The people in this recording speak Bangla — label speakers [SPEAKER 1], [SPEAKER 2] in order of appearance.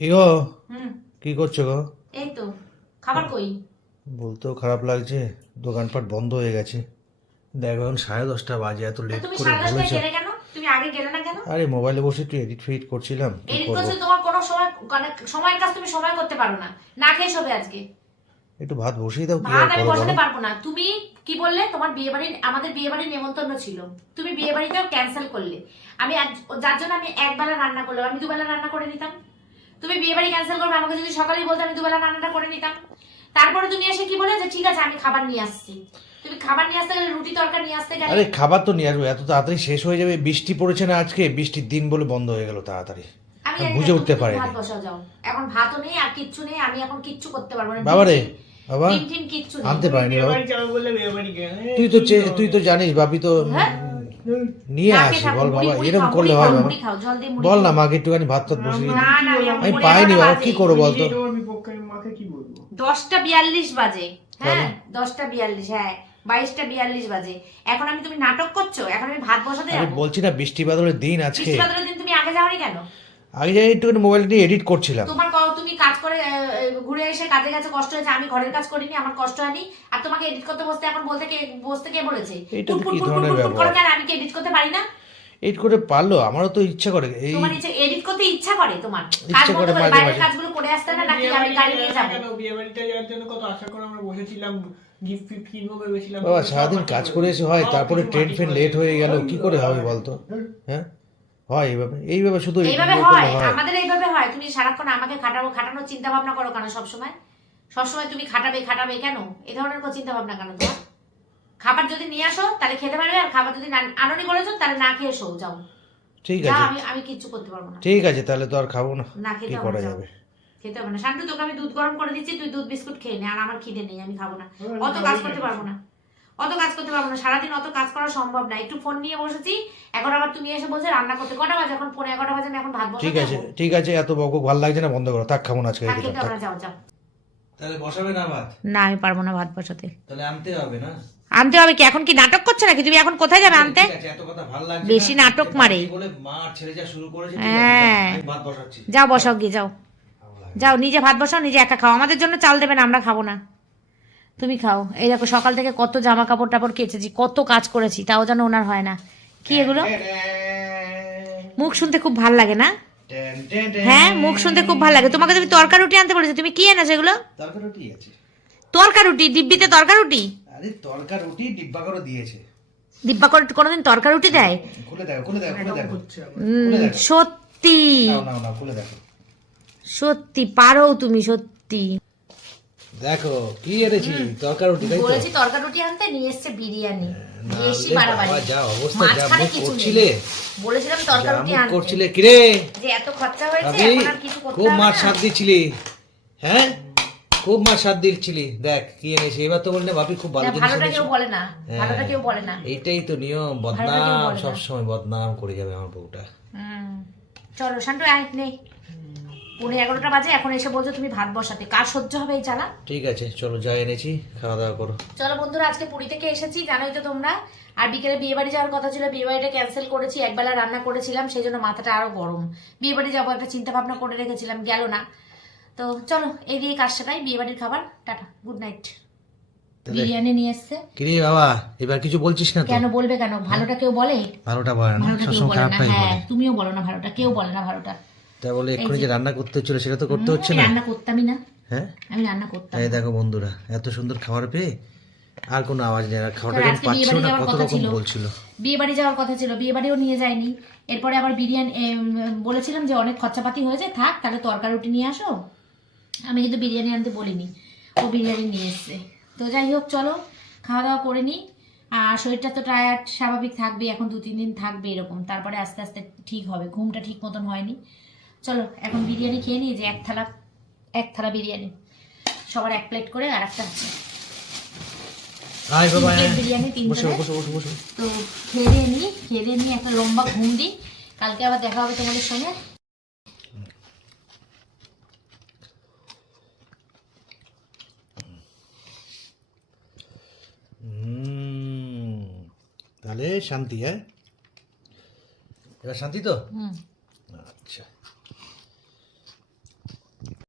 [SPEAKER 1] কি গো?
[SPEAKER 2] হুম।
[SPEAKER 1] কি করছ গো?
[SPEAKER 2] এই তো খাবার কই?
[SPEAKER 1] বলতেও খারাপ লাগছে দোকানপাট বন্ধ হয়ে গেছে। দেখো এখন সাড়ে দশটা বাজে এত লেট করে বলেছ
[SPEAKER 2] তুমি আগে গেলে না কেন?
[SPEAKER 1] আরে মোবাইলে বসে একটু এডিট ফেডিট করছিলাম
[SPEAKER 2] এডিট করছ তোমার কোনো সময় মানে সময়ের কাজ তুমি সময় করতে পারো না। না খেয়ে শোবে আজকে।
[SPEAKER 1] একটু ভাত বসিয়ে দাও
[SPEAKER 2] ভাত আমি বসাতে পারব না। তুমি কি বললে? তোমার বিয়ে বাড়ির আমাদের বিয়ে বাড়ির নেমন্তন্ন ছিল। তুমি বিয়ে বাড়িটাও ক্যান্সেল করলে। আমি যার জন্য আমি একবেলা রান্না করলাম আমি দুবেলা রান্না করে নিতাম। তুমি বিয়ে বাড়ি ক্যান্সেল করবে আমাকে যদি সকালেই বলতে আমি দুবেলা রান্নাটা করে নিতাম। তারপরে তুমি এসে কি বলে যে ঠিক আছে আমি খাবার নিয়ে আসছি। তুমি খাবার নিয়ে আসতে গেলে রুটি তরকারি নিয়ে আসতে গেলে
[SPEAKER 1] আরে খাবার তো নিয়ে আসব এত তাড়াতাড়ি শেষ হয়ে যাবে বৃষ্টি পড়েছে না আজকে বৃষ্টির দিন বলে বন্ধ হয়ে গেল তাড়াতাড়ি। বুঝে উঠতে
[SPEAKER 2] তুমি ভাত বসাও যাও। এখন ভাতও নেই আর কিচ্ছু নেই আমি এখন কিচ্ছু করতে পারব না।
[SPEAKER 1] বাবা রে বাবা আনতে পারিনি বাবা।
[SPEAKER 3] বিয়ে যাবে বললে বিয়ে বাড়ি গেলে
[SPEAKER 1] তুই তো তুই তো জানিস বাপি তো
[SPEAKER 2] হ্যাঁ?
[SPEAKER 1] নিয়ে আসি বল বাবা এরকম করলে হয় বাবা।
[SPEAKER 2] মুড়ি খাও, জল দিয়ে মুড়ি
[SPEAKER 1] বল না মাকে একটুখানি ভাত টাত বসিয়ে দিই।
[SPEAKER 2] না, না, আমি
[SPEAKER 1] আমি পাইনি বাবা কি করব বলতো?
[SPEAKER 3] তোমার বিপক্ষে আমি মাকে কি বলব?
[SPEAKER 2] দশটা বিয়াল্লিশ বাজে হ্যাঁ? দশটা বিয়াল্লিশ হ্যাঁ বাইশটা বিয়াল্লিশ বাজে। এখন আমি তুমি নাটক করছ? এখন আমি ভাত বসাতে
[SPEAKER 1] আমি বলছি না বৃষ্টি বাদলের দিন আজকে।
[SPEAKER 2] বৃষ্টি বাদলের দিন তুমি আগে যাওনি কেন?
[SPEAKER 1] আগে যাই একটুখানি মোবাইল নিয়ে এডিট করছিলাম।
[SPEAKER 2] তোমার তুমি কাজ করে ঘুরে এসে কাজে কাছে কষ্ট হয়েছে আমি ঘরের কাজ করিনি আমার কষ্ট হয়নি। আর তোমাকে এডিট করতে বসতে এখন বলতে কে বসতে কে বলেছে? করো কেন আমি কি এডিট করতে পারি না?
[SPEAKER 1] এডিট করে পারল আমারও তো ইচ্ছা করে। এই
[SPEAKER 2] তোমার ইচ্ছে এডিট করতে ইচ্ছা করে তোমার। কাজ
[SPEAKER 1] ইচ্ছা
[SPEAKER 2] করতে
[SPEAKER 1] করে
[SPEAKER 2] পারে
[SPEAKER 1] মাঝে
[SPEAKER 2] বাইরের
[SPEAKER 1] মাঝে।
[SPEAKER 2] কাজগুলো করে আসতে না নাকি আমি গাড়ি নিয়ে
[SPEAKER 3] যাবে? বিয়ে বাড়িতে যাওয়ার জন্য কত আশা করে আমরা বসেছিলাম গিফট ফিফট কিনবো ভেবেছিলাম।
[SPEAKER 1] বাবা সারাদিন কাজ করে এসে হয় তারপরে ট্রেন ফেন লেট হয়ে গেল কি করে হবে বলতো? হ্যাঁ? হয় এইভাবে এইভাবে শুধু
[SPEAKER 2] এইভাবে হয় আমাদের এইভাবে হয়। তুমি সারাক্ষণ আমাকে খাটাবো খাটানোর চিন্তা ভাবনা করো কেন সবসময়? সবসময় তুমি খাটাবে খাটাবে কেন? এই ধরনের কোনো চিন্তা ভাবনা কেন তোমার? খাবার যদি নিয়ে আসো তাহলে খেতে পারবে আর খাবার যদি আনোনি বলেছ তাহলে না খেয়ে শো যাও।
[SPEAKER 1] ঠিক আছে।
[SPEAKER 2] আমি আমি কিচ্ছু করতে পারব না।
[SPEAKER 1] ঠিক আছে তাহলে তো আর খাব না।
[SPEAKER 2] না খেতে
[SPEAKER 1] করা। যাবে?
[SPEAKER 2] খেতে হবে না। শান্তু তোকে আমি দুধ গরম করে দিচ্ছি তুই দুধ বিস্কুট খেয়ে নে আর আমার খিদে নেই আমি খাব না। অত কাজ করতে পারব না। অত কাজ করতে পারব না। সারাদিন অত কাজ করা সম্ভব না। একটু ফোন নিয়ে বসেছি। এখন আবার তুমি এসে বলছো রান্না করতে। কটা বাজে? এখন পনেরো এগারোটা বাজে আমি এখন ভাত বসাতে
[SPEAKER 1] ঠিক আছে ঠিক আছে এত বকবক ভালো লাগছে না? বন্ধ করো থাক খাব না আজকে।
[SPEAKER 2] যাও যাও।
[SPEAKER 1] তাহলে বসাবে না ভাত?
[SPEAKER 2] না আমি পারব না ভাত বসাতে।
[SPEAKER 1] তাহলে আনতে হবে না?
[SPEAKER 2] আনতে হবে কি? এখন কি নাটক করছ নাকি? তুমি এখন কোথায় যাবে আনতে?
[SPEAKER 1] ঠিক আছে এত কথা ভালো লাগছে
[SPEAKER 2] বেশি নাটক মারে।
[SPEAKER 1] বাড়ি বলে মা আর ছেলে যা শুরু করেছে ঠিক আছে,
[SPEAKER 2] হ্যাঁ।
[SPEAKER 1] আমি ভাত বসাচ্ছি।
[SPEAKER 2] যাও বসাও গিয়ে যাও। যাও নিজে ভাত বসাও নিজে একা খাও। আমাদের জন্য চাল দেবে না আমরা খাব না। তুমি খাও। এই দেখো সকাল থেকে কত জামা কাপড় টাপড় কেচেছি কত কাজ করেছি তাও যেন ওনার হয় না। কি এগুলো? মুখ শুনতে খুব ভালো লাগে না। হ্যাঁ মুখ শুনতে খুব ভালো লাগে। তোমাকে তুমি তরকা রুটি আনতে বলেছ তুমি কি এনেছো এগুলো?
[SPEAKER 1] তরকা রুটি আছে।
[SPEAKER 2] তরকা রুটি? ডিব্বিতে তরকা রুটি?
[SPEAKER 1] আরে তরকা রুটি ডিব্বা করে দিয়েছে।
[SPEAKER 2] ডিব্বা করে কোনোদিন তরকা রুটি দেয়?
[SPEAKER 1] খুলে দেখো খুলে দেখো খুলে দেখো।
[SPEAKER 3] হচ্ছে আমার।
[SPEAKER 2] উম,
[SPEAKER 1] খুলে দেখো।
[SPEAKER 2] সত্যি। সত্যি পারো তুমি সত্যি।
[SPEAKER 1] দেখো কি এনেছি? তরকা রুটি তাই
[SPEAKER 2] বলেছি তরকা রুটি আনতে নিয়ে এসছে বিরিয়ানি। বেশি বাড়াবাড়ি।
[SPEAKER 1] যা অবস্থা, যা করছিলে।
[SPEAKER 2] বলেছিলাম তরকা
[SPEAKER 1] যা
[SPEAKER 2] রুটি আনতে।
[SPEAKER 1] করছিলে কিরে?
[SPEAKER 2] যে এত খরচা হয়েছে এখন আর কিছু করতে
[SPEAKER 1] খুব
[SPEAKER 2] না।
[SPEAKER 1] স্বাদ দিচ্ছিলি। হ্যাঁ? খুব মাছ স্বাদ দিচ্ছিলি। দেখ কি এনেছি? এবার তো বললে ভাবি খুব ভালো জিনিস
[SPEAKER 2] ভালোটা কেউ বলে না ভালোটা কেউ বলে না।
[SPEAKER 1] এইটাই তো নিয়ম বদনাম
[SPEAKER 2] বলে না।
[SPEAKER 1] সবসময় বদনাম করে যাবে আমার বউটা।
[SPEAKER 2] হুম। চলো শান্ত আয় নেই পনেরো এগারোটা বাজে এখন এসে বলছো তুমি ভাত বসাতে। কার সহ্য হবে এই জ্বালা
[SPEAKER 1] ঠিক আছে চলো যা এনেছি খাওয়া দাওয়া করো।
[SPEAKER 2] চলো বন্ধুরা আজকে পুরী থেকে এসেছি জানোই তো তোমরা। আর বিকেলে বিয়ে বাড়ি যাওয়ার কথা ছিল বিয়ে বাড়িটা ক্যান্সেল করেছি একবেলা রান্না করেছিলাম সেই জন্য মাথাটা আরও গরম। বিয়ে বাড়ি যাব একটা চিন্তা ভাবনা করে রেখেছিলাম গেল না। তো চলো এই দিয়ে কাজ সেটাই বিয়ে বাড়ির খাবার টাটা গুড নাইট বিরিয়ানি নিয়ে এসছে।
[SPEAKER 1] কিরে বাবা এবার কিছু বলছিস না
[SPEAKER 2] কেন বলবে কেন? ভালোটা কেউ বলে?
[SPEAKER 1] ভালোটা বলে না
[SPEAKER 2] ভালোটা কেউ বলে না হ্যাঁ তুমিও বলো না ভালোটা কেউ বলে না ভালোটা।
[SPEAKER 1] তা বলে এক্ষুনি যে রান্না করতে হচ্ছিল সেটা তো করতে হচ্ছে না?
[SPEAKER 2] রান্না করতামই না।
[SPEAKER 1] হ্যাঁ?
[SPEAKER 2] আমি রান্না করতাম।
[SPEAKER 1] এই দেখো বন্ধুরা এত সুন্দর খাবার পেয়ে আর কোনো আওয়াজ নেই। আর যখন পাচ্ছিল না কত রকম বলছিল।
[SPEAKER 2] বিয়ে বাড়ি যাওয়ার কথা ছিল বিয়ে বাড়িও নিয়ে যায়নি। এরপরে আবার বিরিয়ানি বলেছিলাম যে অনেক খরচাপাতি হয়েছে থাক তাহলে তরকা রুটি নিয়ে আসো। আমি কিন্তু বিরিয়ানি আনতে বলিনি ও বিরিয়ানি নিয়ে এসছে। তো যাই হোক চলো খাওয়া দাওয়া করে নিই আর শরীরটা তো টায়ার্ড স্বাভাবিক থাকবে এখন দু তিন দিন থাকবে এরকম। তারপরে আস্তে আস্তে ঠিক হবে ঘুমটা ঠিক মতন হয়নি। চলো এখন বিরিয়ানি খেয়ে নিই যে এক থালা এক থালা বিরিয়ানি। সবার এক প্লেট করে আর একটা আছে। বিরিয়ানি তো খেয়ে দিয়ে নিই খেয়ে দিয়ে নিই একটা লম্বা ঘুম দিই। কালকে আবার দেখা হবে তোমাদের সঙ্গে।
[SPEAKER 1] তাহলে শান্তি হ্যাঁ? এবার শান্তি তো?
[SPEAKER 2] হুম।